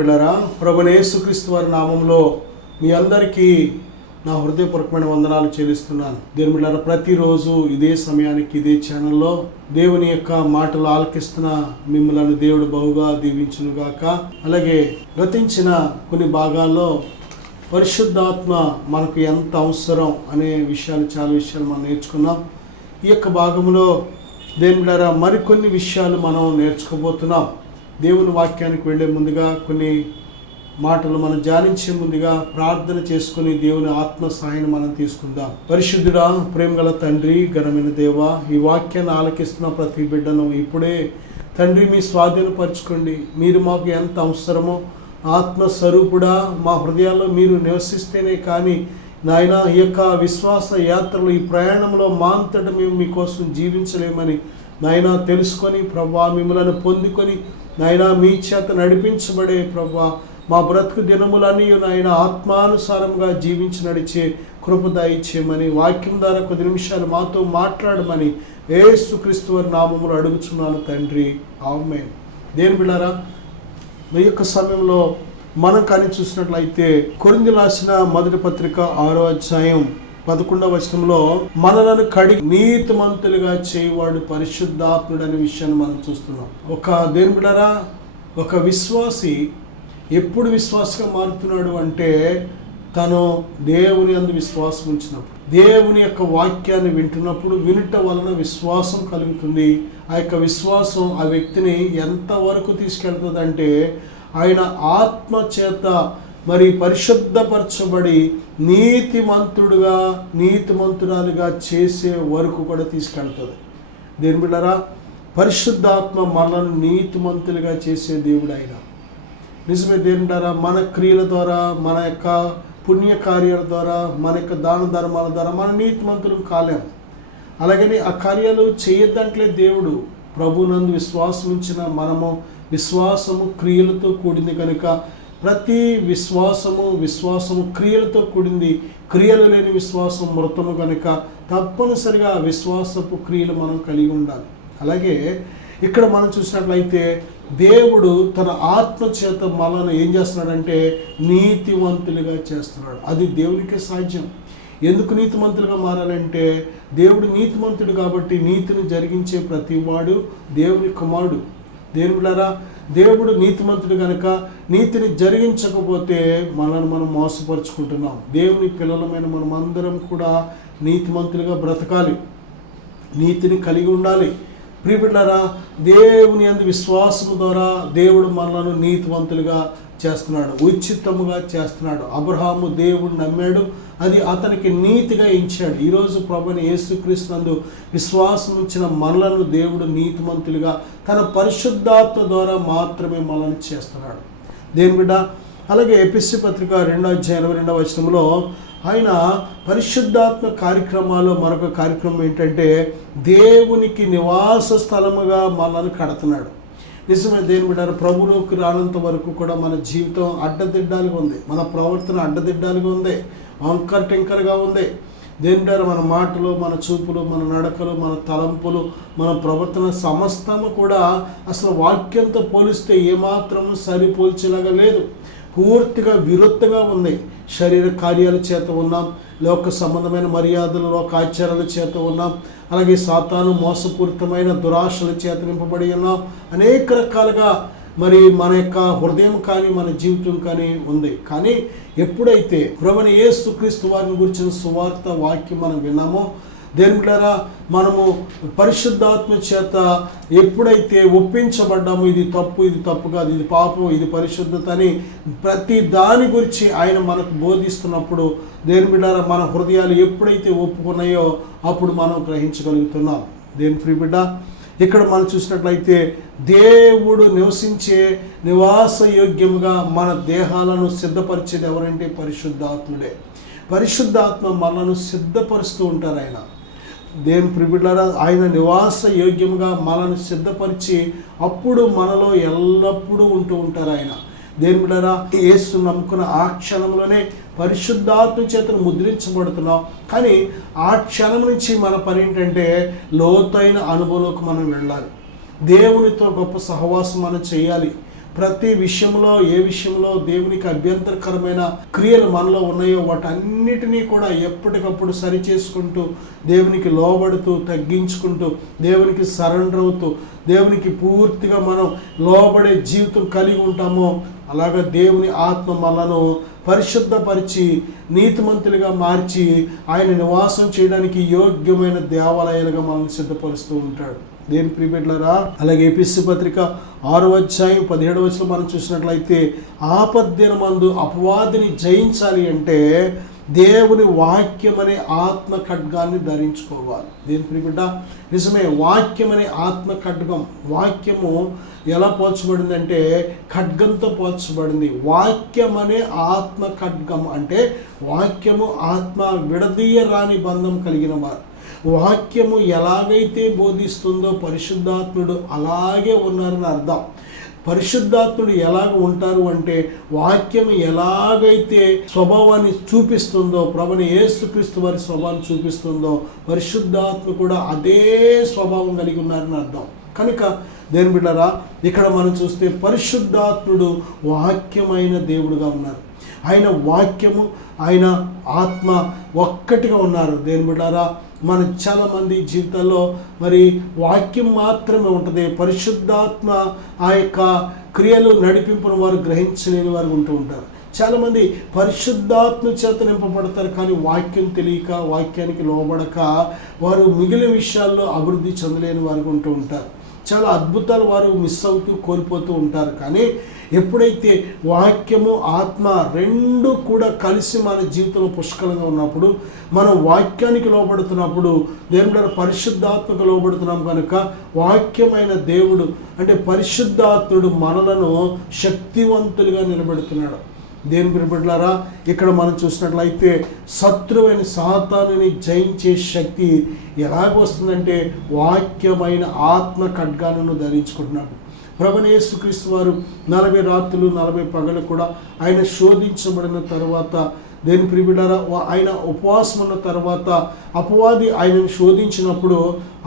బిడ్డారా, ప్రభువైన యేసుక్రీస్తు వారి నామంలో మీ అందరికీ నా హృదయపూర్వకమైన వందనాలు చెల్లిస్తున్నాను. దేవుని బిడ్డారా, ప్రతిరోజు ఇదే సమయానికి ఇదే ఛానల్లో దేవుని యొక్క మాటలు ఆలకిస్తున్న మిమ్మల్ని దేవుడు బహుగా దీవించునుగాక. అలాగే గతించిన కొన్ని భాగాల్లో పరిశుద్ధాత్మ మనకు ఎంత అవసరం అనే చాలా విషయాలు మనం నేర్చుకున్నాం. ఈ యొక్క భాగంలో దేవుని బిడ్డారా, మరికొన్ని విషయాలు మనం నేర్చుకోబోతున్నాం. దేవుని వాక్యానికి వెళ్ళే ముందుగా కొన్ని మాటలు మనం ధ్యానించే ముందుగా ప్రార్థన చేసుకుని దేవుని ఆత్మ సహాయాన్ని మనం తీసుకుందాం. పరిశుద్ధుడా, ప్రేమగల తండ్రి, ఘనమైన దేవా, ఈ వాక్యాన్ని ఆలకిస్తున్న ప్రతి బిడ్డను ఇప్పుడే తండ్రి మీ స్వాధీనపరచుకోండి. మీరు మాకు ఎంత అవసరమో ఆత్మస్వరూపుడా, మా హృదయాల్లో మీరు నివసిస్తేనే కానీ నాయన ఈ యొక్క విశ్వాస యాత్రలో ఈ ప్రయాణంలో మా అంతటా మేము మీకోసం జీవించలేమని నాయన తెలుసుకొని ప్రభా మిమ్మల్ని పొందుకొని నాయన మీ చేత నడిపించబడే ప్రభా మా బ్రతుకు దినములన్నీ నాయన ఆత్మానుసారంగా జీవించి నడిచే కృప దయచేయమని వాక్యం ద్వారా కొద్ది నిమిషాలు మాతో మాట్లాడమని యేసుక్రీస్తు వారి నామములో అడుగుచున్నాను తండ్రి, ఆమేన్. దేని బిడ్డారా, ఈ యొక్క సమయంలో మనం కానీ చూసినట్లయితే కొరింథీయులకు రాసిన మొదటి పత్రిక 6వ అధ్యాయం 11వ వచనంలో మనలను కడిగి నీతిమంతులుగా చేయవాడు పరిశుద్ధాత్ముడు అనే విషయాన్ని మనం చూస్తున్నాం. ఒక దేవుని బిడ్డారా, ఒక విశ్వాసి ఎప్పుడు విశ్వాసంగా మారుతున్నాడు అంటే తను దేవుని యందు విశ్వాసం ఉంచినప్పుడు, దేవుని యొక్క వాక్యాన్ని వింటున్నప్పుడు వినుట వలన విశ్వాసం కలుగుతుంది. ఆ యొక్క విశ్వాసం ఆ వ్యక్తిని ఎంతవరకు తీసుకెళ్తుందంటే ఆయన ఆత్మ చేత మరి పరిశుద్ధపరచబడి నీతిమంతురాలుగా చేసే వరకు కూడా తీసుకెళ్తుంది. దేని బిడ్డారా, పరిశుద్ధాత్మ మనల్ని నీతిమంతులుగా చేసే దేవుడు ఆయన. నిజమే దేని బిడ్డారా, మన క్రియల ద్వారా, మన యొక్క పుణ్య కార్యాల ద్వారా, మన యొక్క దాన ధర్మాల ద్వారా మన నీతిమంతులు కాలేము. అలాగని ఆ కార్యాలు చేయొద్దంటలే దేవుడు. ప్రభునందు విశ్వాసం ఉంచిన మనము విశ్వాసము క్రియలతో కూడింది కనుక ప్రతి విశ్వాసము క్రియలతో కూడింది. క్రియలు లేని విశ్వాసం మృతము కనుక తప్పనిసరిగా విశ్వాసపు క్రియలు మనం కలిగి ఉండాలి. అలాగే ఇక్కడ మనం చూసినట్లయితే దేవుడు తన ఆత్మ చేత మనల్ని ఏం చేస్తున్నాడంటే నీతివంతులుగా చేస్తున్నాడు. అది దేవునికే సాధ్యం. ఎందుకు నీతిమంతులుగా మారాలంటే దేవుడు నీతిమంతుడు కాబట్టి నీతిని జరిగించే ప్రతివాడు దేవుని కుమారుడు. దేవుని బిడ్డారా, దేవుడు నీతిమంతుడు కనుక నీతిని జరిగించకపోతే మనల్ని మనం మోసపరుచుకుంటున్నాం. దేవుని పిల్లలమైన మనం అందరం కూడా నీతిమంతులుగా బ్రతకాలి, నీతిని కలిగి ఉండాలి. ప్రియ బిడ్డారా, దేవుని యందు విశ్వాసము ద్వారా దేవుడు మనలను నీతివంతులుగా చేస్తున్నాడు, ఉచితముగా చేస్తున్నాడు. అబ్రహాము దేవుడు నమ్మాడు, అది అతనికి నీతిగా ఎంచాడు. ఈరోజు ప్రభువైన యేసుక్రీస్తు నందు విశ్వాసం ఉంచిన మనలను దేవుడు నీతిమంతులుగా తన పరిశుద్ధాత్మ ద్వారా మాత్రమే మనల్ని చేస్తున్నాడు. దేని బిడ్డ, అలాగే ఎఫెసీ పత్రిక 2వ అధ్యాయం 22వ వచనంలో ఆయన పరిశుద్ధాత్మ కార్యక్రమాల్లో మరొక కార్యక్రమం ఏంటంటే దేవునికి నివాస స్థలముగా మనల్ని కడుతున్నాడు. నిజమే దేని బిడ్డారు, ప్రభువులోకి రానంత వరకు కూడా మన జీవితం అడ్డదిడ్డాలుగా ఉంది, మన ప్రవర్తన అడ్డదిడ్డాలుగా ఉంది, వంకర్ టెంకర్గా ఉంది. దేని బిడ్డారు, మన మాటలు, మన చూపులు, మన నడకలు, మన తలంపులు, మన ప్రవర్తన సమస్తము కూడా అసలు వాక్యంతో పోలిస్తే ఏమాత్రము సరిపోల్చేలాగా లేదు, పూర్తిగా విరుద్ధంగా ఉంది. శరీర కార్యాల చేత ఉన్నాం, లోక సంబంధమైన మర్యాదలు, లోక ఆచారాల చేత ఉన్నాం, అలాగే సాతాను మోసపూరితమైన దురాశల చేత నింపబడి ఉన్నాం. అనేక రకాలుగా మరి మన యొక్క హృదయం కానీ మన జీవితం కానీ ఉంది. కానీ ఎప్పుడైతే ప్రభువైన యేసుక్రీస్తు వారిని గురించిన సువార్త వాక్యం మనం విన్నామో, దేని బిడ్డారా, మనము పరిశుద్ధాత్మ చేత ఎప్పుడైతే ఒప్పించబడ్డామో ఇది తప్పు, ఇది తప్పు కాదు, ఇది పాపం, ఇది పరిశుద్ధత అని ప్రతి దాని గురించి ఆయన మనకు బోధిస్తున్నప్పుడు దేని బిడ్డారా, మన హృదయాలు ఎప్పుడైతే ఒప్పుకున్నాయో అప్పుడు మనం గ్రహించగలుగుతున్నాం. దేని ప్రియ బిడ్డ, ఇక్కడ మనం చూసినట్లయితే దేవుడు నివసించే నివాస యోగ్యముగా మన దేహాలను సిద్ధపరిచేది ఎవరంటే పరిశుద్ధాత్ముడే. పరిశుద్ధాత్మ మనను సిద్ధపరుస్తూ ఉంటారు. ఆయన దేవుని ప్రియులారా, ఆయన నివాస యోగ్యముగా మనల్ని సిద్ధపరిచి అప్పుడు మనలో ఎల్లప్పుడూ ఉంటూ ఉంటారు. ఆయన దేవుని బిడ్డలారా, యేసు నమ్ముకున్న ఆ క్షణంలోనే పరిశుద్ధాత్మ చేతను ముద్రించబడుతున్నాం. కానీ ఆ క్షణం నుంచి మన పని ఏంటంటే లోతైన అనుభవంలోకి మనం వెళ్ళాలి, దేవునితో గొప్ప సహవాసం మనం చేయాలి, ప్రతి విషయంలో ఏ విషయంలో దేవునికి అభ్యంతరకరమైన క్రియలు మనలో ఉన్నాయో వాటన్నిటినీ కూడా ఎప్పటికప్పుడు సరిచేసుకుంటూ దేవునికి లోబడుతూ తగ్గించుకుంటూ దేవునికి సరెండర్ అవుతూ దేవునికి పూర్తిగా మనం లోబడే జీవితం కలిగి ఉంటామో అలాగా దేవుని ఆత్మ మనను పరిశుద్ధపరిచి నీతిమంతులుగా మార్చి ఆయన నివాసం చేయడానికి యోగ్యమైన దేవాలయాలుగా మనల్ని సిద్ధపరుస్తూ ఉంటాడు. దేవుని ప్రియబిడ్డలారా, అలాగే ఎఫెసీ పత్రిక 6వ అధ్యాయం 17వ వచనం మనం చూసినట్లయితే ఆపద్దినమందు అపవాదిని జయించాలి అంటే దేవుని వాక్యం అనే ఆత్మ ఖడ్గాన్ని ధరించుకోవాలి. దేవుని ప్రియబిడ్డ, నిజమే, వాక్యం అనే ఆత్మ ఖడ్గం. వాక్యము ఎలా పోల్చబడిందంటే ఖడ్గంతో పోల్చబడింది. వాక్యం అనే ఆత్మ ఖడ్గం అంటే వాక్యము ఆత్మ విడదీయరాని బంధం కలిగిన వారు. వాక్యము ఎలాగైతే బోధిస్తుందో పరిశుద్ధాత్ముడు అలాగే ఉన్నారని అర్థం. పరిశుద్ధాత్ముడు ఎలాగ ఉంటారు అంటే వాక్యం ఎలాగైతే స్వభావాన్ని చూపిస్తుందో, ప్రభువైన యేసుక్రీస్తు వారి స్వభావాన్ని చూపిస్తుందో పరిశుద్ధాత్మ కూడా అదే స్వభావం కలిగి ఉన్నారని అర్థం. కనుక దేవుని బిడ్డలారా, ఇక్కడ మనం చూస్తే పరిశుద్ధాత్ముడు వాక్యమైన దేవుడుగా ఉన్నారు. ఆయన వాక్యము ఆయన ఆత్మ ఒక్కటిగా ఉన్నారు. దేవుని బిడ్డలారా, మన చాలామంది జీవితాల్లో మరి వాక్యం మాత్రమే ఉంటుంది. పరిశుద్ధాత్మ ఆ యొక్క క్రియలు నడిపింపును వారు గ్రహించలేని వారు ఉంటూ ఉంటారు. చాలామంది పరిశుద్ధాత్మ చేత నింపబడతారు, కానీ వాక్యం తెలియక వాక్యానికి లోబడక వారు మిగిలిన విషయాల్లో అభివృద్ధి చెందలేని వారు ఉంటూ ఉంటారు. చాలా అద్భుతాలు వారు మిస్ అవుతూ కోల్పోతూ ఉంటారు. కానీ ఎప్పుడైతే వాక్యము ఆత్మ రెండు కూడా కలిసి మన జీవితంలో పుష్కలంగా ఉన్నప్పుడు, మనం వాక్యానికి లోబడుతున్నప్పుడు దేవుడు పరిశుద్ధాత్మకు లోబడుతున్నాం కనుక వాక్యమైన దేవుడు అంటే పరిశుద్ధాత్ముడు మనలను శక్తివంతులుగా నిలబెడుతున్నాడు. దేవుని బిడ్డలారా, ఇక్కడ మనం చూసినట్లయితే శత్రువైన సాతానుని జయించే శక్తి ఎలాగ వస్తుందంటే వాక్యమైన ఆత్మ ఖడ్గాలను ధరించుకుంటున్నాడు. ప్రభువైన యేసుక్రీస్తు వారు 40 రాత్రులు 40 పగలు కూడా ఆయన శోధించబడిన తర్వాత, దేని ప్రియబిడ్డలారా, ఆయన ఉపవాసం ఉన్న తర్వాత అపవాది ఆయనను శోధించినప్పుడు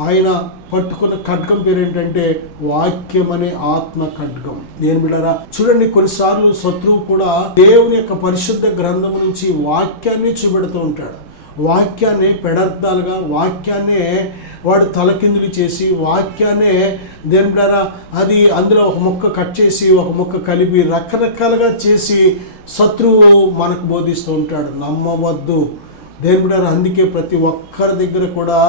ఆయన పట్టుకున్న ఖడ్గం పేరు ఏంటంటే వాక్యం అనే ఆత్మ ఖడ్గం. దేని బిడ్డలారా, చూడండి, కొన్నిసార్లు శత్రువు కూడా దేవుని యొక్క పరిశుద్ధ గ్రంథం నుంచి వాక్యాన్ని చూపెడుతూ ఉంటాడు. వాక్యాన్ని పెడర్థాలుగా, వాక్యాన్నే వాడు తలకిందులు చేసి, వాక్యాన్నే దేని బిడ్డలారా అది అందులో ఒక ముక్క కట్ చేసి ఒక ముక్క కలిపి రకరకాలుగా చేసి శత్రువు మనకు బోధిస్తూ ఉంటాడు. నమ్మవద్దు. దేని బిడ్డలారా, అందుకే ప్రతి ఒక్కరి దగ్గర కూడా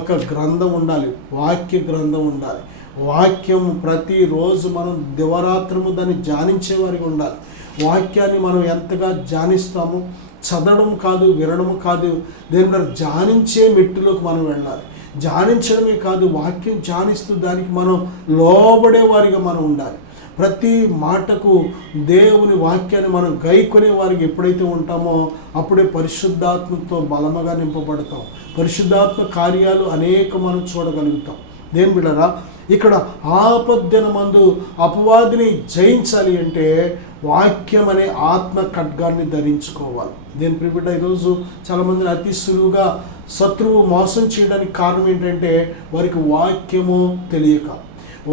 ఒక గ్రంథం ఉండాలి, వాక్య గ్రంథం ఉండాలి. వాక్యం ప్రతిరోజు మనం దివరాత్రము దాన్ని ధ్యానించేవారికి ఉండాలి. వాక్యాన్ని మనం ఎంతగా ధ్యానిస్తామో, చదవడం కాదు, వినడం కాదు, దేని ధ్యానించే మెట్టులోకి మనం వెళ్ళాలి. ధ్యానించడమే కాదు, వాక్యం ధ్యానిస్తూ దానికి మనం లోబడే వారిగా మనం ఉండాలి. ప్రతి మాటకు దేవుని వాక్యాన్ని మనం గైకొనే వారికి ఎప్పుడైతే ఉంటామో అప్పుడే పరిశుద్ధాత్మతో బలముగా నింపబడతాం. పరిశుద్ధాత్మ కార్యాలు అనేక మనం చూడగలుగుతాం. దేని బిడ్డలారా, ఇక్కడ ఆపద్దినమందు అపవాదిని జయించాలి అంటే వాక్యం అనే ఆత్మ ఖడ్గాన్ని ధరించుకోవాలి. దేని ప్రియబిడ్డ, ఈరోజు చాలామందిని అతి సులువుగా శత్రువు మోసం చేయడానికి కారణం ఏంటంటే వారికి వాక్యము తెలియక,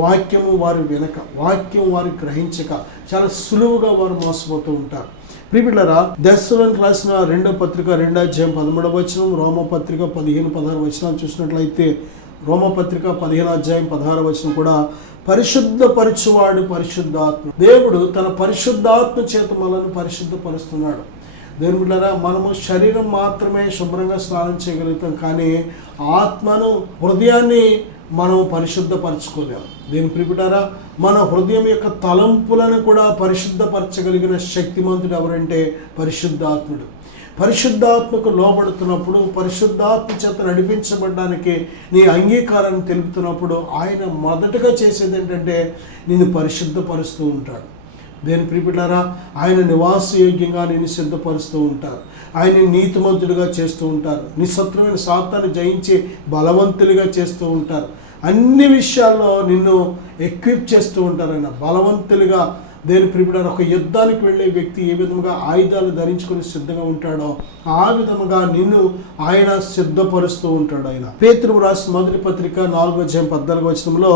వాక్యము వారు వినక, వాక్యం వారు గ్రహించక చాలా సులువుగా వారు మోసపోతూ ఉంటారు. ప్రియబిడ్డలారా, దెస్సలోనికి రాసిన 2వ పత్రిక 2వ అధ్యాయం 13వ వచనం, రోమపత్రిక 15-16 వచనాలు చూసినట్లయితే రోమపత్రిక 15వ అధ్యాయం 16వ వచనం కూడా పరిశుద్ధపరచువాడు పరిశుద్ధాత్మ. దేవుడు తన పరిశుద్ధాత్మ చేత మనల్ని పరిశుద్ధపరుస్తున్నాడు. దేవుని బిడ్డలారా, మనము శరీరం మాత్రమే శుభ్రంగా స్నానం చేయగలుగుతాం, కానీ ఆత్మను, హృదయాన్ని మనం పరిశుద్ధపరచుకోలేము. దీని ప్రియబిడ్డలారా, మన హృదయం యొక్క తలంపులను కూడా పరిశుద్ధపరచగలిగిన శక్తిమంతుడు ఎవరంటే పరిశుద్ధాత్ముడు. పరిశుద్ధాత్మకు లోబడుతున్నప్పుడు, పరిశుద్ధాత్మ చేత నడిపించబడడానికి నీ అంగీకారాన్ని తెలుపుతున్నప్పుడు ఆయన మొదటగా చేసేది ఏంటంటే నిన్ను పరిశుద్ధపరుస్తూ ఉంటాడు. దేని ప్రియబిడ్డలారా, ఆయన నివాసయోగ్యంగా నిన్ను సిద్ధపరుస్తూ ఉంటారు. ఆయన నీతిమంతుడిగా చేస్తూ ఉంటారు. నీ శత్రువైన సాతాను జయించి బలవంతులుగా చేస్తూ ఉంటారు. అన్ని విషయాల్లో నిన్ను ఎక్విప్ చేస్తూ ఉంటారు. ఆయన బలవంతులుగా. దేని ప్రియబిడ్డలారా, ఒక యుద్ధానికి వెళ్ళే వ్యక్తి ఏ విధంగా ఆయుధాలు ధరించుకొని సిద్ధంగా ఉంటాడో ఆ విధముగా నిన్ను ఆయన సిద్ధపరుస్తూ ఉంటాడు. ఆయన పేతురు రాసిన మొదటి పత్రిక 4వ అధ్యాయం 14వ వచనంలో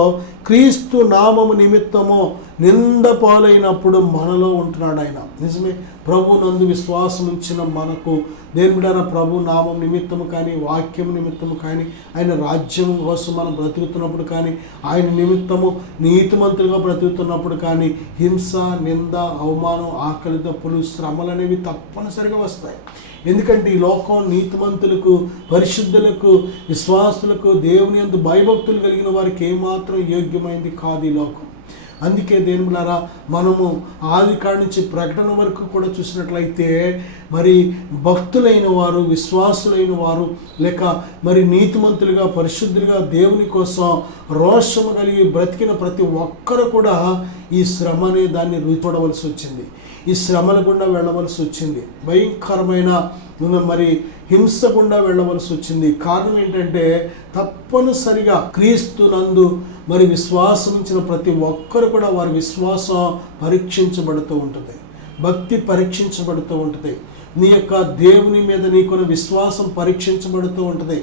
క్రీస్తు నామము నిమిత్తము నింద పాలైనప్పుడు మనలో ఉంటున్నాడు ఆయన. నిజమే, ప్రభు నందు విశ్వాసం ఉంచిన మనకు దేని బిడ్డారా, ప్రభు నామం నిమిత్తము కానీ, వాక్యం నిమిత్తము కానీ, ఆయన రాజ్యం కోసం మనం బ్రతుకుతున్నప్పుడు కానీ, ఆయన నిమిత్తము నీతిమంతులుగా బ్రతుకుతున్నప్పుడు కానీ, హింస, నింద, అవమానం, ఆకలి దప్పులు, శ్రమలు అనేవి తప్పనిసరిగా వస్తాయి. ఎందుకంటే ఈ లోకం నీతిమంతులకు, పరిశుద్ధులకు, విశ్వాసులకు, దేవుని యందు భయభక్తులు కలిగిన వారికి ఏమాత్రం యోగ్యమైంది కాదు ఈ లోకం. అందుకే దేవులారా, మనము ఆది కాడి నుంచి ప్రకటన వరకు కూడా చూసినట్లయితే మరి భక్తులైన వారు, విశ్వాసులైన వారు, లేక మరి నీతిమంతులుగా, పరిశుద్ధులుగా, దేవుని కోసం రోషము కలిగి బ్రతికిన ప్రతి ఒక్కరు కూడా ఈ శ్రమ అనే దాన్ని రుచి వచ్చింది. ఈ శ్రమల గుండా వెళ్ళవలసి వచ్చింది. భయంకరమైన మరి హింస గుండా వెళ్ళవలసి వచ్చింది. కారణం ఏంటంటే తప్పనిసరిగా క్రీస్తు నందు మరి విశ్వాసం ఇచ్చిన ప్రతి ఒక్కరు కూడా వారి విశ్వాసం పరీక్షించబడుతూ ఉంటుంది, భక్తి పరీక్షించబడుతూ ఉంటుంది, నీ యొక్క దేవుని మీద నీకున్న విశ్వాసం పరీక్షించబడుతూ ఉంటుంది.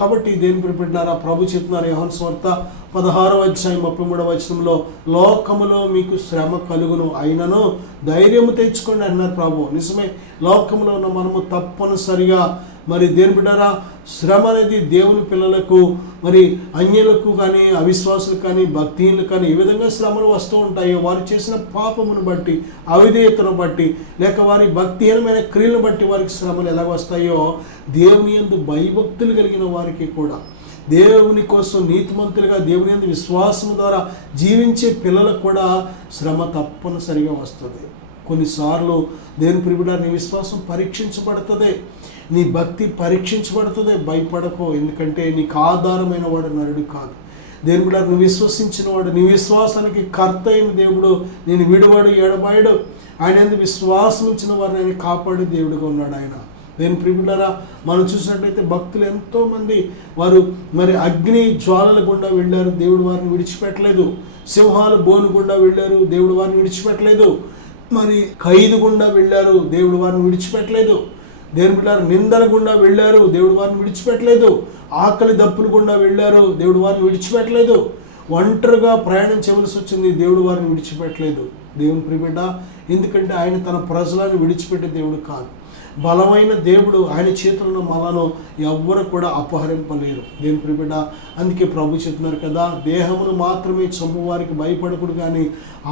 కాబట్టి దేవుని బిడ్డలారా, ప్రభు చెప్తున్నారు యోహాను సువార్త 16:33 లోకములో మీకు శ్రమ కలుగును, అయినను ధైర్యము తెచ్చుకోండి అన్నారు ప్రభు. నిజమే, లోకములో ఉన్న మనము తప్పనిసరిగా మరి దేవుని బిడ్డలారా, శ్రమ అనేది దేవుని పిల్లలకు, మరి అన్యులకు కానీ, అవిశ్వాసులకు కానీ, భక్తిహీనులకు కానీ ఏ విధంగా శ్రమలు వస్తూ ఉంటాయో, వారు చేసిన పాపమును బట్టి, అవిధేయతను బట్టి, లేక వారి భక్తిహీనమైన క్రియలను బట్టి వారికి శ్రమలు ఎలా వస్తాయో, దేవుని యందు భయభక్తులు కలిగిన వారికి కూడా, దేవుని కోసం నీతిమంతులుగా దేవుని యందు విశ్వాసం ద్వారా జీవించే పిల్లలకు కూడా శ్రమ తప్పనిసరిగా వస్తుంది. కొన్నిసార్లు దేవుని ప్రియుడా, నీ విశ్వాసం పరీక్షించబడుతుంది, నీ భక్తి పరీక్షించబడుతుంది. భయపడకో, ఎందుకంటే నీకు ఆధారమైన వాడు నరుడు కాదు. దేవుని బిడ్డ, నువ్వు విశ్వసించిన వాడు, నీ విశ్వాసానికి కర్త అయిన దేవుడు నేను విడువాడు, ఎడబాయడు. ఆయన యందు విశ్వాసం ఇచ్చిన వారిని ఆయన కాపాడే దేవుడిగా ఉన్నాడు ఆయన. దేవుని ప్రియులారా, మనం చూసినట్లయితే భక్తులు ఎంతోమంది వారు మరి అగ్ని జ్వాలల గుండా వెళ్ళారు, దేవుడు వారిని విడిచిపెట్టలేదు. సింహాలు బోను గుండా వెళ్ళారు, దేవుడు వారిని విడిచిపెట్టలేదు. మరి ఖైదు గుండా వెళ్ళారు, దేవుడు వారిని విడిచిపెట్టలేదు. దేవుని బిడ్డలారా, నిందల గుండా వెళ్ళారు, దేవుడు వారిని విడిచిపెట్టలేదు. ఆకలి దప్పులు గుండా వెళ్ళారు, దేవుడు వారిని విడిచిపెట్టలేదు. ఒంటరిగా ప్రయాణం చేయవలసి వచ్చింది, దేవుడు వారిని విడిచిపెట్టలేదు. దేవుని ప్రియబిడ్డ, ఎందుకంటే ఆయన తన ప్రజలను విడిచిపెట్టే దేవుడు కాదు. బలమైన దేవుడు, ఆయన చేతులను మనను ఎవ్వరు కూడా అపహరింపలేరు. దేవుని ప్రియబిడ్డ, అందుకే ప్రభు చెప్తున్నారు కదా, దేహమును మాత్రమే చంపువారికి భయపడకుడు కానీ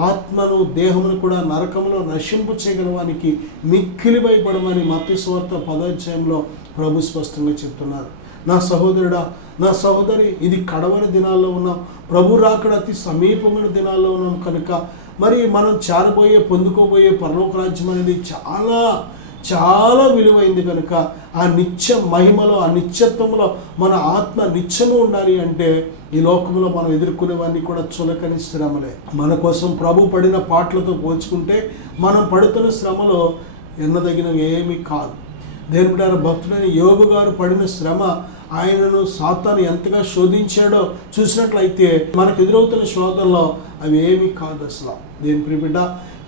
ఆత్మను, దేహమును కూడా నరకములో నశింపు చేయగలవానికి మిక్కిలి భయపడమని మత్తయి సువార్త 10వ ప్రభు స్పష్టంగా చెప్తున్నారు. నా సహోదరుడా, నా సహోదరి, ఇది కడవరి దినాల్లో ఉన్నాం, ప్రభు రాకడ అతి సమీపమైన దినాల్లో ఉన్నాం కనుక మరి మనం పొందుకోబోయే పరలోక రాజ్యం అనేది చాలా చాలా విలువైంది కనుక ఆ నిత్య మహిమలో, ఆ నిత్యత్వంలో మన ఆత్మ నిత్యము ఉండాలి అంటే ఈ లోకంలో మనం ఎదుర్కొనేవన్నీ కూడా చులకని శ్రమలే. మన కోసం ప్రభు పడిన పాటలతో పోల్చుకుంటే మనం పడుతున్న శ్రమలో ఎన్నదగినవి ఏమీ కాదు. దేవుని బిడ్డలారా, భక్తుడైన యోబు గారు పడిన శ్రమ, ఆయనను సాతాను ఎంతగా శోధించాడో చూసినట్లయితే మనకు ఎదురవుతున్న శోధనలో అవి ఏమీ కాదు అసలు. దేవుని ప్రియబిడ్డ,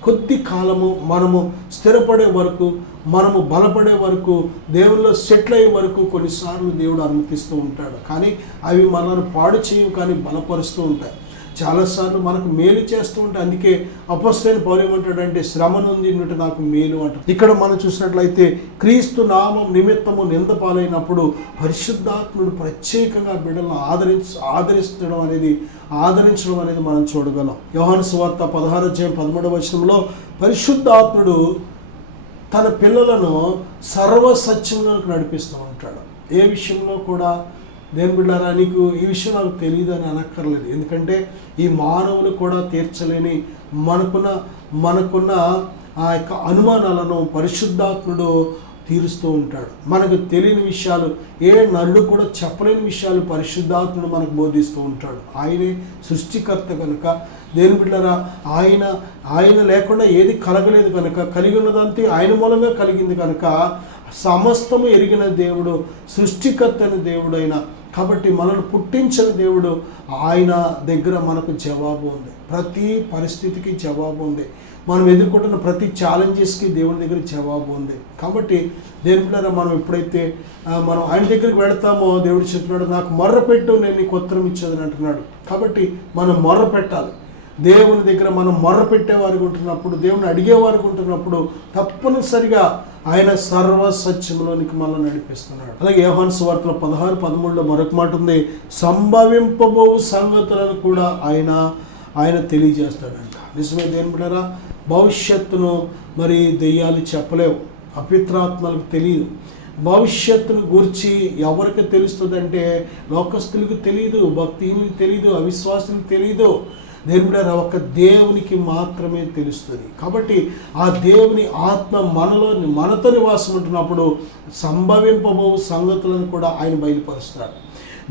కొద్ది కాలము మనము స్థిరపడే వరకు, మనము బలపడే వరకు, దేవుల్లో సెటిల్ అయ్యే వరకు కొన్నిసార్లు దేవుడు అనుమతిస్తూ ఉంటాడు. కానీ అవి మనల్ని పాడు చేయవు, కానీ బలపరుస్తూ ఉంటాయి. చాలాసార్లు మనకు మేలు చేస్తూ ఉంటాయి. అందుకే అపొస్తలుడైన పౌలు ఏమంటాడంటే, శ్రమ నొందినట్టు నాకు మేలు అంటాడు. ఇక్కడ మనం చూసినట్లయితే క్రీస్తు నామం నిమిత్తము నింద పాలైనప్పుడు పరిశుద్ధాత్ముడు ప్రత్యేకంగా బిడ్డలను ఆదరించడం అనేది మనం చూడగలం. యోహాను సువార్త 16:13 పరిశుద్ధాత్ముడు తన పిల్లలను సర్వసత్యంలోకి నడిపిస్తూ ఉంటాడు. ఏ విషయంలో కూడా దేవుని బిడ్డలారా, నీకు ఈ విషయం నాకు తెలియదు అని అనక్కర్లేదు. ఎందుకంటే ఈ మానవులు కూడా తీర్చలేని మనకున్న ఆ యొక్క అనుమానాలను పరిశుద్ధాత్ముడు తీరుస్తూ ఉంటాడు. మనకు తెలియని విషయాలు, ఏ నరుడు కూడా చెప్పలేని విషయాలు పరిశుద్ధాత్ముడు మనకు బోధిస్తూ ఉంటాడు. ఆయనే సృష్టికర్త కనుక దేవుని బిడ్డలారా, ఆయన లేకుండా ఏది కలగలేదు కనుక, కలిగి ఉన్నదంతా ఆయన మూలంగా కలిగింది కనుక సమస్తము ఎరిగిన దేవుడు, సృష్టికర్త అయిన దేవుడైన కాబట్టి మనల్ని పుట్టించిన దేవుడు, ఆయన దగ్గర మనకు జవాబు ఉంది. ప్రతి పరిస్థితికి జవాబు ఉంది. మనం ఎదుర్కొంటున్న ప్రతి ఛాలెంజెస్కి దేవుని దగ్గర జవాబు ఉంది. కాబట్టి దేవుని బిడ్డలారా, మనం ఎప్పుడైతే మనం ఆయన దగ్గరికి వెళతామో, దేవుడు చెప్తున్నాడు, నాకు మొర్ర పెట్టు, నేను నీకు ఉత్తరం ఇచ్చేదని అంటున్నాడు. కాబట్టి మనం మొర్ర పెట్టాలి. దేవుని దగ్గర మనం మొర్ర పెట్టేవారికి ఉంటున్నప్పుడు, దేవుని అడిగేవారికి ఉంటున్నప్పుడు తప్పనిసరిగా ఆయన సర్వ సత్యంలోనికి మనల్ని నడిపిస్తున్నాడు. అలాగే యోహాను సువార్తలో 16:13 మరొక మాట ఉంది, సంభవింపబో సంగతులను కూడా ఆయన తెలియజేస్తాడంట. నిజమే దేని బిడ్డలారా, భవిష్యత్తును మరి దెయ్యాలు చెప్పలేవు, అపవిత్రాత్మలకు తెలియదు. భవిష్యత్తును గురించి ఎవరికి తెలుస్తుందంటే లోకస్తులకు తెలియదు, భక్తిహీనులకు తెలియదు, అవిశ్వాసులకు తెలియదు. దేవుడు ఒక దేవునికి మాత్రమే తెలుస్తుంది. కాబట్టి ఆ దేవుని ఆత్మ మనతో నివాసం ఉంటున్నప్పుడు సంభవింపబో సంగతులను కూడా ఆయన బయలుపరుస్తాడు.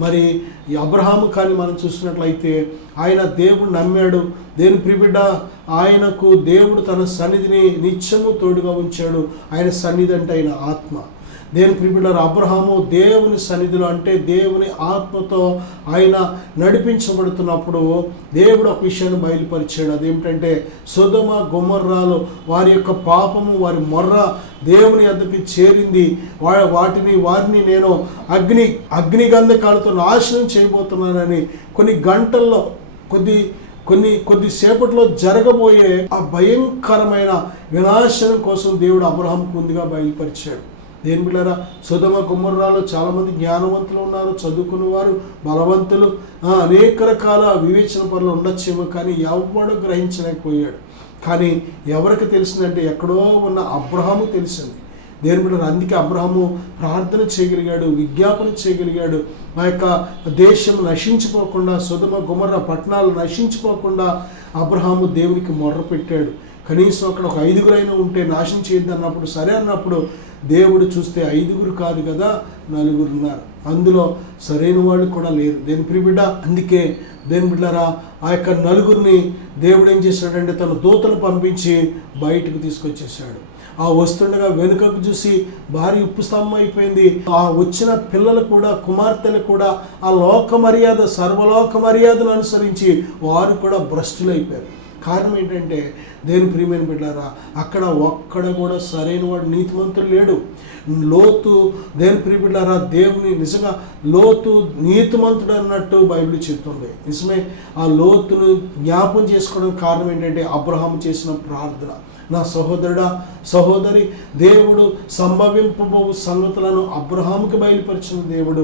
మరి ఈ అబ్రహాము కానీ మనం చూసినట్లయితే ఆయన దేవుడు నమ్మాడు. దేవుని ప్రియబిడ్డ, ఆయనకు దేవుడు తన సన్నిధిని నిత్యము తోడుగా ఉంచాడు. ఆయన సన్నిధి అంటే ఆయన ఆత్మ. దేవుని ప్రియబిడ్డలారా, అబ్రహాము దేవుని సన్నిధిలో అంటే దేవుని ఆత్మతో ఆయన నడిపించబడుతున్నప్పుడు దేవుడు ఒక విషయాన్ని బయలుపరిచాడు. అదేమిటంటే సొదొమ గొమొర్రాలో వారి యొక్క పాపము, వారి మొర్ర దేవుని వద్దకు చేరింది. వారిని నేను అగ్నిగంధకాలతో నాశనం చేయబోతున్నానని కొన్ని గంటల్లో కొద్దిసేపట్లో జరగబోయే ఆ భయంకరమైన వినాశనం కోసం దేవుడు అబ్రహాంకు ముందుగా బయలుపరిచాడు. దేని బిడ్డలారా, సొదొమ గొమొర్రాలో చాలామంది జ్ఞానవంతులు ఉన్నారు, చదువుకున్నవారు, బలవంతులు, అనేక రకాల వివేచన పనులు ఉండొచ్చేమో, కానీ ఎవడు గ్రహించలేకపోయాడు. కానీ ఎవరికి తెలిసిందంటే ఎక్కడో ఉన్న అబ్రహాము తెలిసింది. దేని బిడ్డలారా, అందుకే అబ్రహాము ప్రార్థన చేయగలిగాడు, విజ్ఞాపన చేయగలిగాడు. ఆ యొక్క దేశం నశించిపోకుండా, సొదొమ గొమొర్రా పట్టణాలు నశించిపోకుండా అబ్రహాము దేవునికి మొర్ర పెట్టాడు. కనీసం అక్కడ ఒక 5 ఉంటే నాశనం చేయొద్దు అన్నప్పుడు, సరే అన్నప్పుడు దేవుడు చూస్తే 5 కాదు కదా, 4 ఉన్నారు. అందులో సరైన వాళ్ళు కూడా లేరు. దేని ప్రియబిడ్డ, అందుకే దేని బిడ్డలారా, ఆ యొక్క 4 దేవుడు ఏం చేశాడంటే తన దూతను పంపించి బయటకు తీసుకొచ్చేసాడు. ఆ వస్తుండగా వెనుకకు చూసి భార్య ఉప్పు స్తంభం అయిపోయింది. ఆ వచ్చిన పిల్లలు కూడా, కుమార్తెలు కూడా ఆ లోక మర్యాద, సర్వలోక మర్యాదను అనుసరించి వారు కూడా భ్రష్టులైపోయారు. కారణం ఏంటంటే దేని ప్రియమైన బిడ్డలారా, అక్కడ ఒక్కడ కూడా సరైన వాడు నీతిమంతుడు లేడు. లోతు దేని ప్రియ బిడ్డలారా, దేవుని నిజంగా లోతు నీతిమంతుడు అన్నట్టు బైబిల్ చెప్తుంది. నిజమే. ఆ లోతును జ్ఞాపం చేసుకోవడానికి కారణం ఏంటంటే అబ్రహాము చేసిన ప్రార్థన. నా సహోదరుడా, సహోదరి, దేవుడు సంభవింపబో సంగతులను అబ్రహాముకి బయలుపరిచిన దేవుడు.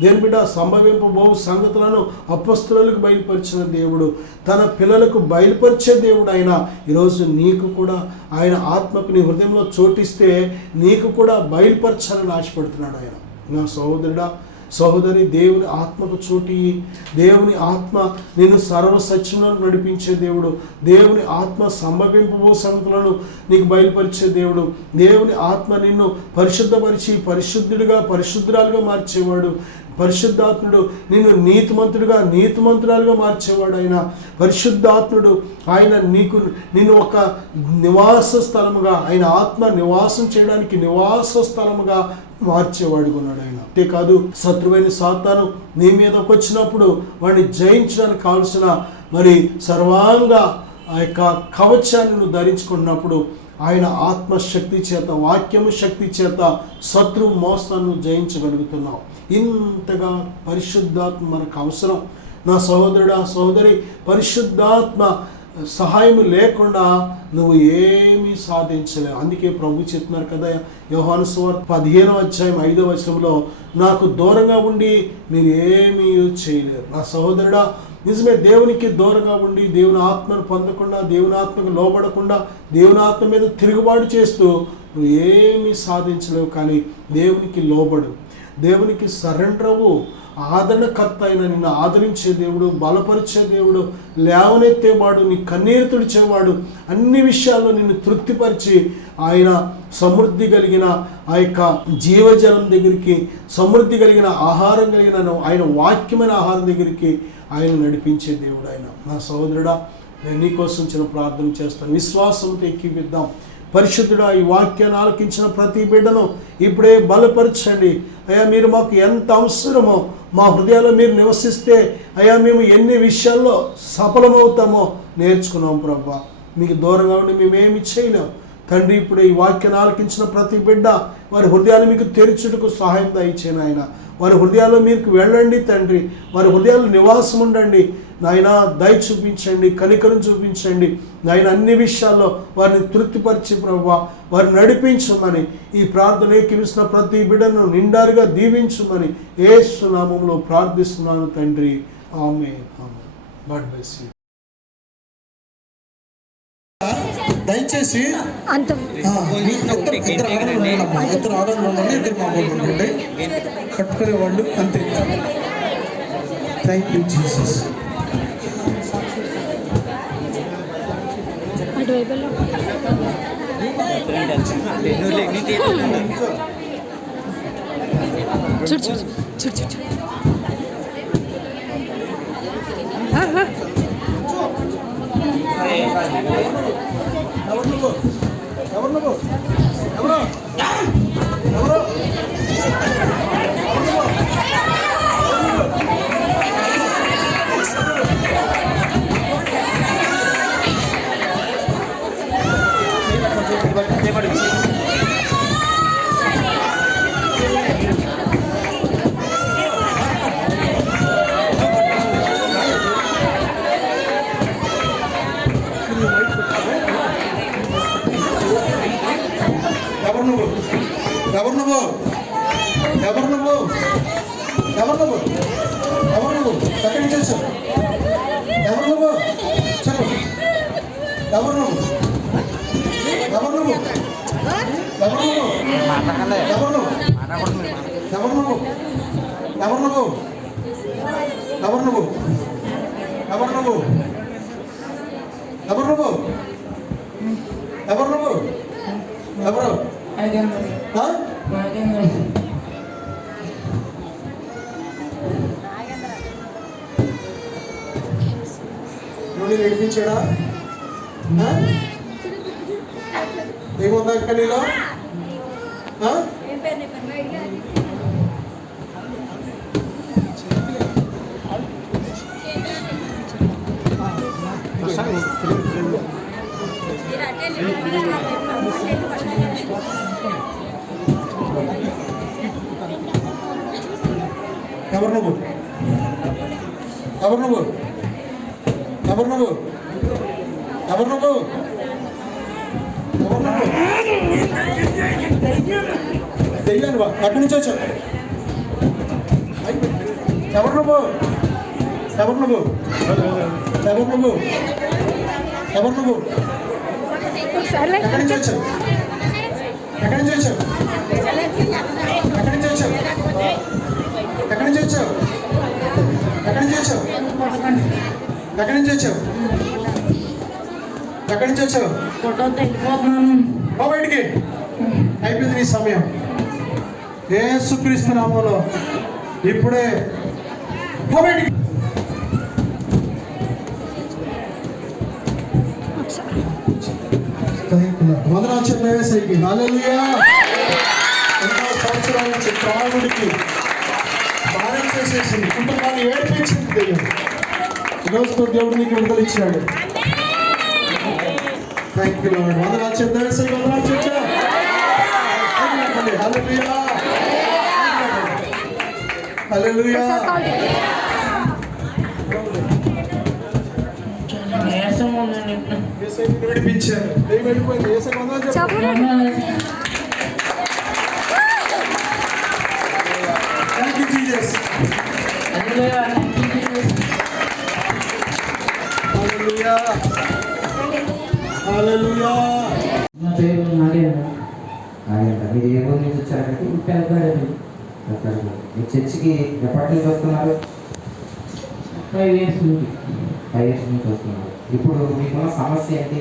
దేని బిడ్డ, సంభవింపబో సంగతులను అపొస్తలులకు బయలుపరిచిన దేవుడు, తన పిల్లలకు బయలుపరిచే దేవుడు ఆయన. ఈరోజు నీకు కూడా ఆయన ఆత్మకు నీ హృదయంలో చోటిస్తే నీకు కూడా బయలుపరచాలని ఆశపడుతున్నాడు ఆయన. నా సహోదరుడా, సహోదరి, దేవుని ఆత్మకు చోటి, దేవుని ఆత్మ నిన్ను సర్వసత్యంలో నడిపించే దేవుడు, దేవుని ఆత్మ సంభవింపబో సంగతులను నీకు బయలుపరిచే దేవుడు, దేవుని ఆత్మ నిన్ను పరిశుద్ధపరిచి పరిశుద్ధురాలుగా మార్చేవాడు, పరిశుద్ధాత్ముడు నిన్ను నీతిమంతురాలుగా మార్చేవాడు ఆయన. పరిశుద్ధాత్ముడు ఆయన నిన్ను ఒక నివాస స్థలముగా, ఆయన ఆత్మ నివాసం చేయడానికి నివాస స్థలముగా మార్చేవాడు ఉన్నాడు ఆయన. అంతేకాదు, శత్రువైన సాతాను నీ మీదకి వచ్చినప్పుడు వాడిని జయించడానికి కావలసిన మరి సర్వాంగ ఆ యొక్క కవచాన్ని నువ్వు ధరించుకున్నప్పుడు ఆయన ఆత్మశక్తి చేత, వాక్యము శక్తి చేత శత్రు మోసాన్ని జయించగలుగుతున్నావు. ఇంతగా పరిశుద్ధాత్మ మనకు అవసరం. నా సహోదరుడా, సహోదరి, పరిశుద్ధాత్మ సహాయం లేకుండా నువ్వు ఏమీ సాధించలేవు. అందుకే ప్రభు చెప్తున్నారు కదా, యోహాను సువార్త 15:5 నాకు దూరంగా ఉండి మీరు ఏమీ చేయలేరు. నా సహోదరుడా, నిజమే, దేవునికి దూరంగా ఉండి దేవుని ఆత్మను పొందకుండా, దేవుని ఆత్మకు లోబడకుండా, దేవుని ఆత్మ మీద తిరుగుబాటు చేస్తూ నువ్వు ఏమీ సాధించలేవు. కానీ దేవునికి లోబడు, దేవునికి సరెండర్ అవ్వు. ఆదరణకర్త అయిన నిన్ను ఆదరించే దేవుడు, బలపరిచే దేవుడు, లేవనెత్తేవాడు, నీ కన్నీరు తుడిచేవాడు, అన్ని విషయాల్లో నిన్ను తృప్తిపరిచి ఆయన సమృద్ధి కలిగిన ఆ యొక్క జీవజలం దగ్గరికి, సమృద్ధి కలిగిన ఆహారం కలిగిన ఆయన వాక్యమైన ఆహారం దగ్గరికి ఆయన నడిపించే దేవుడు ఆయన. నా సహోదరుడా, నేను నీకోసం చిన్న ప్రార్థన చేస్తాను. విశ్వాసంతో ఎక్కిపిద్దాం. పరిశుద్ధుడా, ఈ వాక్యాన్ని ఆలకించిన ప్రతి బిడ్డను ఇప్పుడే బలపరచండి అయ్యా. మీరు మాకు ఎంత అవసరమో మా హృదయాల్లో మీరు నివసిస్తే అయ్యా మేము ఎన్ని విషయాల్లో సఫలమవుతామో నేర్చుకున్నాం ప్రభా. మీకు దూరంగా ఉండి మేమేమి చేయలేం. తండ్రి ఇప్పుడు ఈ వాక్యాన్ని ఆలకించిన ప్రతి బిడ్డ వారి హృదయాలు మీకు తెరచుటకు సహాయం దయచేయండి ఆయన. వారి హృదయాల్లో మీకు వెళ్ళండి తండ్రి, వారి హృదయాల్లో నివాసం ఉండండి నాయన. దయ చూపించండి, కనికరం చూపించండి నాయన. అన్ని విషయాల్లో వారిని తృప్తిపరిచి ప్రభువా వారిని నడిపించమని ఈ ప్రార్థన ఏకీవిస్తున్న ప్రతి బిడ్డను నిండారుగా దీవించమని యేసు నామములో ప్రార్థిస్తున్నాను తండ్రి. Amen. Amen. God bless you. దయచేసి ఇద్దరు ఆడవాళ్ళు ఉండండి, ఇద్దరు మగవాళ్ళు ఉండండి, కట్టుకునే వాళ్ళు అంతే. Thank you Jesus. చూడు చూడు చూడు చూడు. నడిపించాడా? ఏముందా ఇంకా నీలో? ఎవరు నువ్వు? ఎవరు నువ్వు? ఎవరు నువ్వు? ఎవరు నువ్వు? ఎవరు నువ్వు? దెయ్యాను బా, అక్కడి నుంచి వచ్చావు. ఎవరు నువ్వు? ఎవరు నువ్వు? ఎవరు నువ్వు? ఎవరు నువ్వు? ఎక్కడి నుంచి వచ్చావు? ఎక్కడి నుంచి వచ్చావు? ఎక్కడి నుంచి వచ్చావు? ఎక్కడి నుంచి వచ్చావు? ఎక్కడి నుంచి వచ్చావు? ఎక్కడి నుంచి వచ్చావు? ఎక్కడి నుంచి వచ్చావు? బయటికి అయిపోయింది నీ సమయం. యేసుక్రీస్తు నామములో ఇప్పుడే బయటికి. వందనాలు చెప్పేసరికి హల్లెలూయా. ఎన్నో సంవత్సరాల నుంచి త్రాగుడికి భారం చేసేసింది, కుటుంబాన్ని ఏడిపించింది దెయ్యం. ఈరోజుతో దేవుడు నీకు విడుదల ఇచ్చాడు. Thank you Lord. వందనాలు చెప్పేసరికి వందనాలు చెప్పా. హల్లెలూయా హల్లెలూయా. విడిపించారు, వెళ్ళిపోయింది. Thank you Jesus. హల్లెలూయా హల్లెలూయా. నా పేరు నాగేంద్ర. మీరు ఏ ఊరు నుంచి వచ్చారంటే మీ చర్చికి ఎప్పటి నుంచి వస్తున్నారు? 5 years నుంచి. 5 years నుంచి వస్తున్నారు. ఇప్పుడు మీకున్న సమస్య ఏంటి?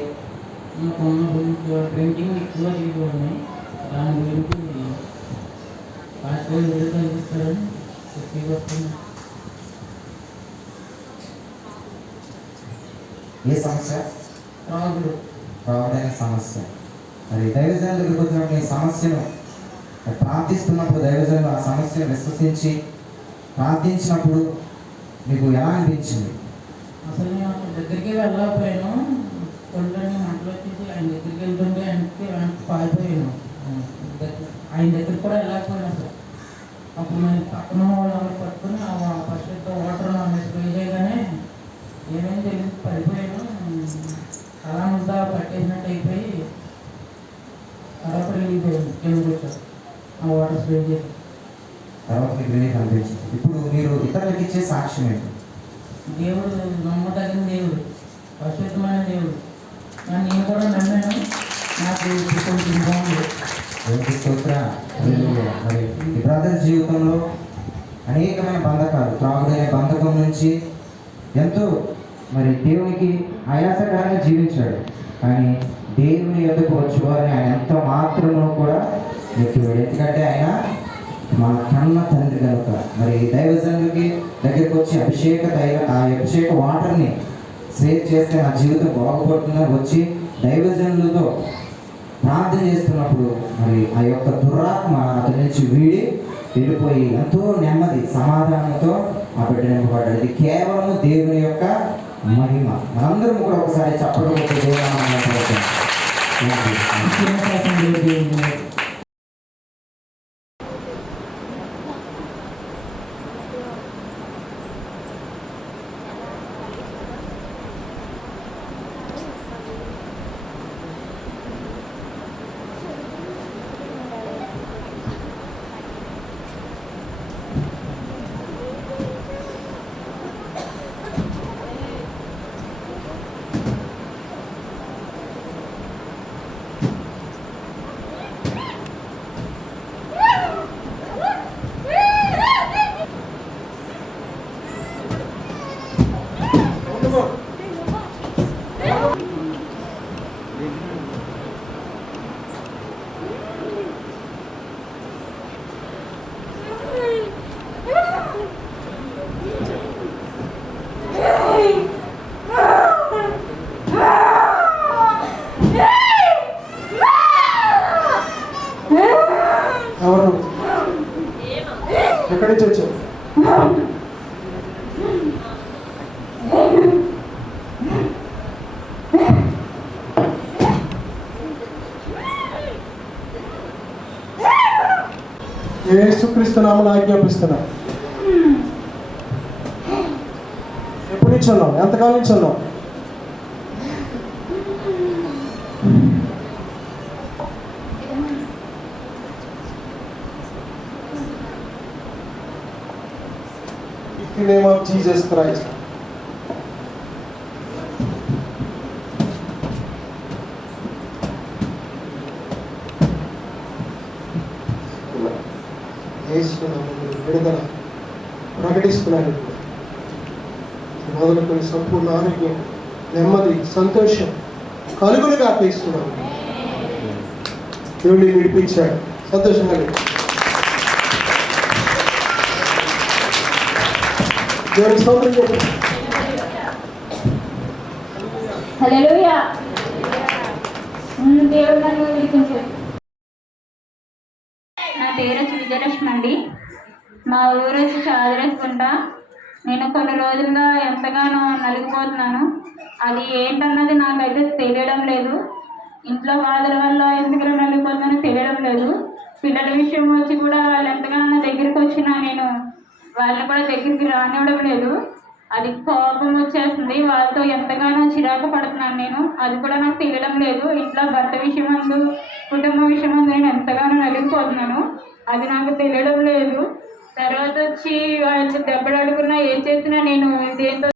ప్రింటింగ్ ఎక్కువ తీసుకోవాలి, దాని గురించి పాస్పోర్ట్ ఇస్తారని ఏ సమస్య? రావడైన సమస్య. మరి దైవజనుల దగ్గరికి వచ్చినప్పుడు ఈ సమస్యను ప్రార్థిస్తున్నప్పుడు దైవజనులు ఆ సమస్యను విశ్వసించి ప్రార్థించినప్పుడు మీకు ఎలా అనిపించింది? అసలు నేను దగ్గరికి వెళ్ళకపోయాను. ఒళ్ళని మంటలు వచ్చేసి ఆయన దగ్గరికి వెళ్తుంటే ఆయనకి పారిపోయాను. ఆయన దగ్గరికి కూడా వెళ్ళకపోయాను అసలు. అప్పుడు నేను పక్కన వాళ్ళు పట్టుకుని ఫస్ట్ వాటర్ స్ప్రే చేయగానే ఏమేమి తెలియదు పడిపోయాను. అలా అంతా పట్టేసినట్టు అయిపోయి తర్వాత రిలీజ్ అయ్యింది కిందకి వచ్చారు ఆ వాటర్ స్ప్రే చేసి. తర్వాత మీకు రిలీఫ్ అనిపించింది. ఇప్పుడు మీరు ఇతరులకు ఇచ్చే సాక్ష్యం ఏంటి? దేవుడు నమ్మదగిన దేవుడు, పరిశుద్ధమైన దేవుడు. నేను కూడా నమ్మాను. నాకు కొంచెం బాగుంది. దేవునికి స్తోత్రం. హల్లెలూయా. మరి ఈ బ్రదర్ జీవితంలో అనేకమైన బంధకాలు, త్రాగుడనే బంధకం నుంచి ఎంతో మరి దేవునికి ఆయాసకరంగా జీవించాడు. కానీ దేవుని యొద్దకు వచ్చేవారిని ఆయన ఎంత మాత్రము కూడా ఎక్కివాడు. ఎందుకంటే ఆయన మా కన్న తండ్రి కనుక. మరి దైవజనుడికి దగ్గరికి వచ్చి ఆ అభిషేక వాటర్ని సేవ్ చేస్తే నా జీవితం బాగుపడుతుందని వచ్చి దైవజనులతో ప్రార్థన చేస్తున్నప్పుడు మరి ఆ యొక్క దురాత్మ అతని నుంచి వీడి వెళ్ళిపోయి ఎంతో నెమ్మది సమాధానంతో ఆ బిడ్డ నింపబడ్డాడు. ఇది కేవలం దేవుని యొక్క మహిమ. మనందరం కూడా ఒకసారి చెప్పడం ఎవరు ఎక్కడి నుంచి వచ్చావు? యేసుక్రీస్తు నామమున ఆజ్ఞాపిస్తున్నా. ఎప్పటి నుంచి ఉన్నావు? ఎంతకాలం నుంచి ఉన్నావు? In the name of Jesus Christ. విడుదల ప్రకటిస్తున్నాను. మొదలుకొని సంపూర్ణ ఆరోగ్యం, నెమ్మది, సంతోషం కలుగులుగా అర్పిస్తున్నాను. దేవుడిని విడిపించాడు. సంతోషంగా దేవుని స్తోత్రం చెప్పండి. హల్లెలూయా. దేవుడు నన్ను విడిపించాడు. నా పేరు విజయలక్ష్మి అండి. మా ఊరు వచ్చి చాదరేసుకుంట. నేను కొన్ని రోజులుగా ఎంతగానో నలిగిపోతున్నాను. అది ఏంటన్నది నాకైతే తెలియడం లేదు. ఇంట్లో బాధల వల్ల ఎంతగానో నలిగిపోతున్నానో తెలియడం లేదు. పిల్లల విషయం వచ్చి కూడా వాళ్ళు ఎంతగానో నా దగ్గరికి వచ్చినా నేను వాళ్ళని కూడా దగ్గరికి రానివ్వడం లేదు. అది కోపం వచ్చేస్తుంది. వాళ్ళతో ఎంతగానో చిరాకు పడుతున్నాను నేను. అది కూడా నాకు తెలియడం లేదు. ఇంట్లో భర్త విషయమందు, కుటుంబ విషయమందు నేను ఎంతగానో నలిగిపోతున్నాను. అది నాకు తెలియడం లేదు. తర్వాత వచ్చి వాళ్ళు దెబ్బలు అడుగున్నా ఏం చేసినా నేను దేంతో